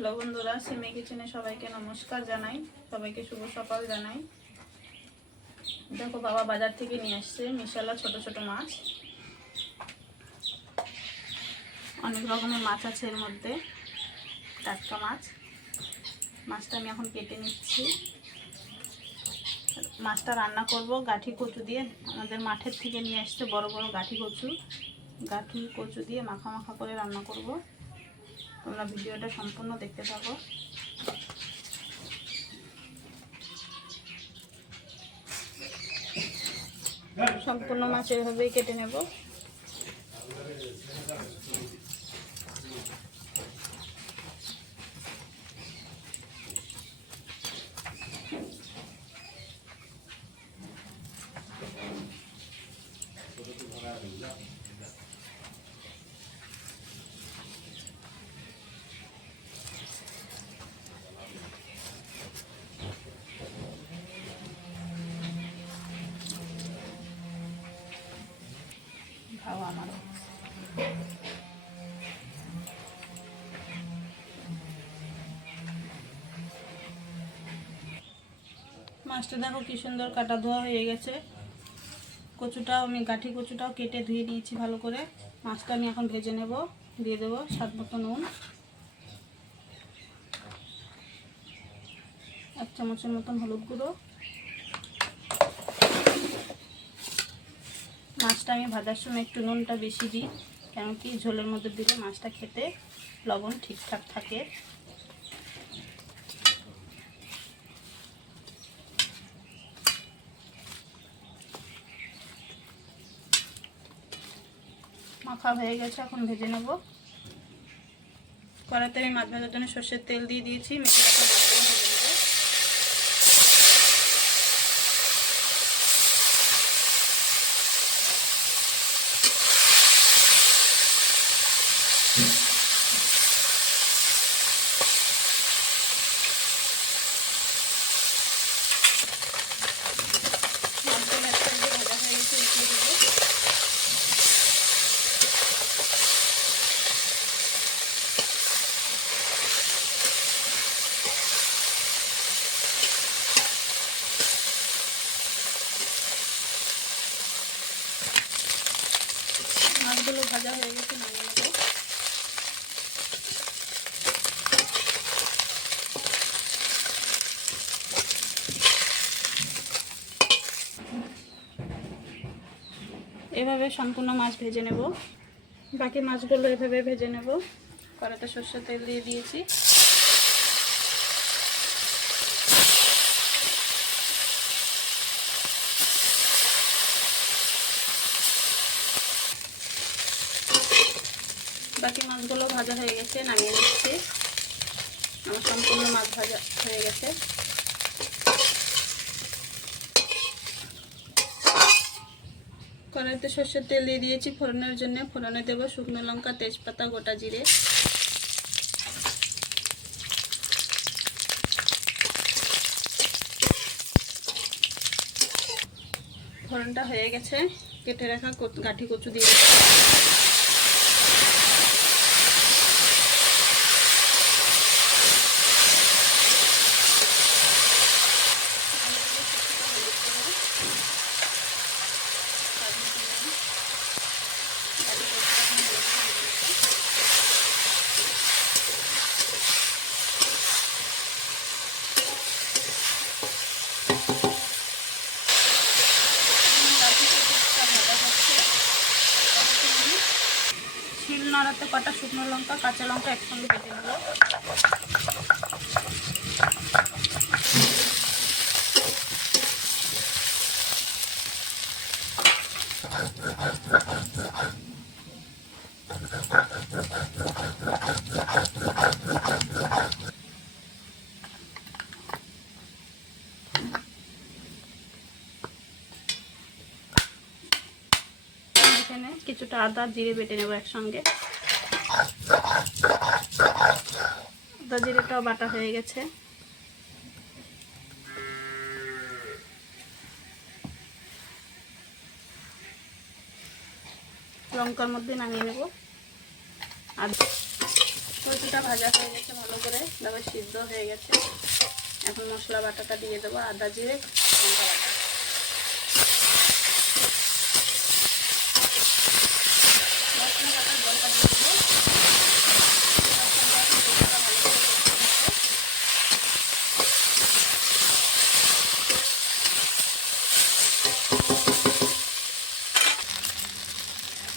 Hello বন্ধুরা, সিমি কিচেনে সবাইকে নমস্কার জানাই। সবাইকে শুভ সকাল জানাই। দেখো, বাবা বাজার থেকে নিয়ে আসছে মিশালা ছোট ছোট মাছ। অনেক রকমের মাছ আছে এর মধ্যে, টাটকা মাছ। মাছটা আমি এখন কেটে নিচ্ছি। মাছটা রান্না করব গাঠি কচু দিয়ে। আমাদের মাঠের থেকে নিয়ে আসছে বড় বড় গাঠি কচু। গাঠি কচু দিয়ে মাখা মাখা করে রান্না করব। তোমরা ভিডিওটা সম্পূর্ণ দেখতে থাকো। সম্পূর্ণ মাছ এভাবেই কেটে নেব। আমার মাছটা দেখো কি সুন্দর কাটা ধোয়া হয়ে গেছে। কচুটাও, আমি গাঠি কচুটাও কেটে ধুয়ে নিয়েছি ভালো করে। মাছটা আমি এখন ভেজে নেব, দিয়ে দেবো স্বাদ মতো নুন। এক চামচের মতন হলুদ গুঁড়ো। মাছটা আমি ভাজার সময় একটু নুনটা বেশি দিই, কেন কি ঝোলের মধ্যে দিলে মাছটা খেতে লবণ ঠিকঠাক থাকে। মাখা হয়ে গেছে, এখন ভেজে নেব। কড়াতে আমি মাছ ভাজার জন্য সর্ষের তেল দিয়ে দিয়েছি, মেখে রাখা মাছটা ভেজে নেব মাছগুলো এক সাইডে ভাজা হয়ে গেছে উঠিয়ে দেবো মাছগুলো ভাজা হয়ে গেছে, নামিয়ে নেব। এভাবে সম্পূর্ণ মাছ ভেজে নেব। বাকি মাছগুলো এভাবে ভেজে নেব। কড়াতে সর্ষে তেল দিয়ে দিয়েছি। বাকি মাছগুলো ভাজা হয়ে গেছে, নামিয়ে নিচ্ছি। আমার সম্পূর্ণ মাছ ভাজা হয়ে গেছে। কড়াইতে সর্ষের তেল দিয়ে দিয়েছি ফোড়নের জন্য। ফোড়নে দেবো শুকনো লঙ্কা, তেজপাতা, গোটা জিরে। ফোড়নটা হয়ে গেছে। কেটে রাখা গাঠি কচু দিয়ে নড়াতে কটা, শুকনো লঙ্কা, কাঁচা লঙ্কা একসঙ্গে কেটে নেব। কিছুটা আদা, জিরে বেটে নেব একসঙ্গে। আদা জিরেটাও বাটা হয়ে গেছে। লঙ্কার মধ্যে নামিয়ে নেব। আর কচুটা ভাজা হয়ে গেছে ভালো করে ভালোভাবে সিদ্ধ হয়ে গেছে। এখন মশলা বাটাটা দিয়ে দেবো আদা জিরে, লঙ্কা বাটা মশলা বাটার জলটা দিয়ে দেবো মশলাটা একটু ভালো করে কষিয়ে নেব।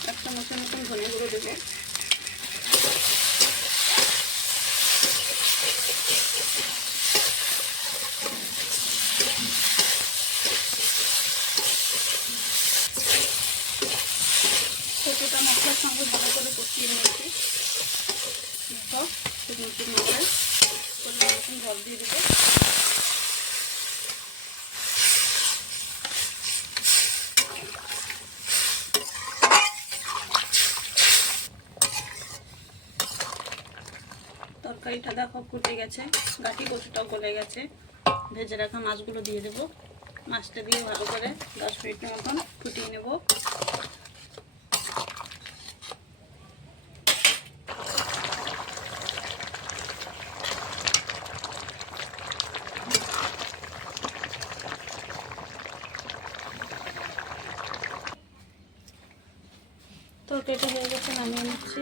এক চামচের মতন ধনে গুঁড়ো দেবো। কচুটা মশলার সঙ্গে ভালো করে কষিয়ে নিয়েছি। শুকনো শুকনো করে পরিমাণ জল দিয়ে দেবো। তরকারিটা দেখো ফুটে গেছে গাঠি কচুটাও গলে গেছে। ভেজে রাখা মাছগুলো দিয়ে দেবো। মাছটা দিয়ে ভালো করে দশ মিনিটের মতন ফুটিয়ে নেব। তরকারিটা হয়ে গেছে, নামিয়ে নিচ্ছি।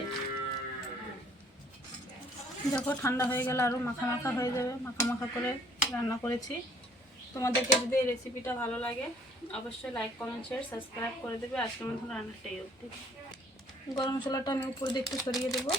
দেখো, ঠান্ডা হয়ে গেলে আরও মাখা মাখা হয়ে যাবে। মাখা মাখা করে রান্না করেছি। তোমাদেরকে যদি এই রেসিপিটা ভালো লাগে, অবশ্যই লাইক কমেন্ট শেয়ার সাবস্ক্রাইব করে দেবে। আজকের মতন রান্নাটাই অবধি। গরম মশলাটা আমি উপরে দিয়ে একটু ছড়িয়ে দেবো।